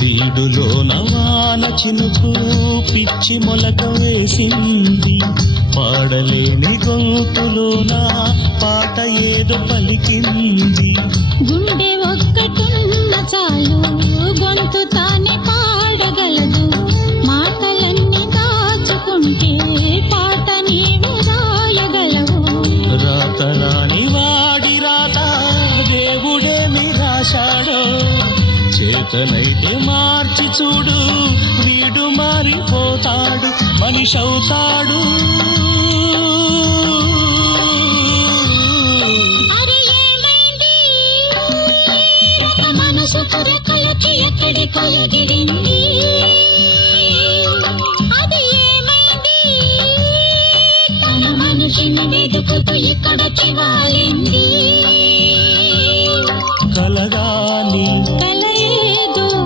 వీడులోన వాన చినుకు పిచ్చి మొలక వేసింది, పాడలేని గొంతులోన పాట ఏదో పలికింది. గుండె ఒక్కటున్న చాలు గొంతు తానే పాడగలదు, మాటలన్నీ దాచుకుంటే పాట నీవు రాయగలవు. రాతరాని వాడి రాత దేవుడేమి రాశాడో, చేతనైతే మార్చి చూడు వీడు మారిపోతాడు, మనిషవుతాడు. అరే ఏమైంది మనసు పురకలకి ఎక్కడికో ఎగిరింది, అది ఏమైంది తన మనిషిని వెతుకుతూ ఇక్కడొచ్చి వాలింది. కలగా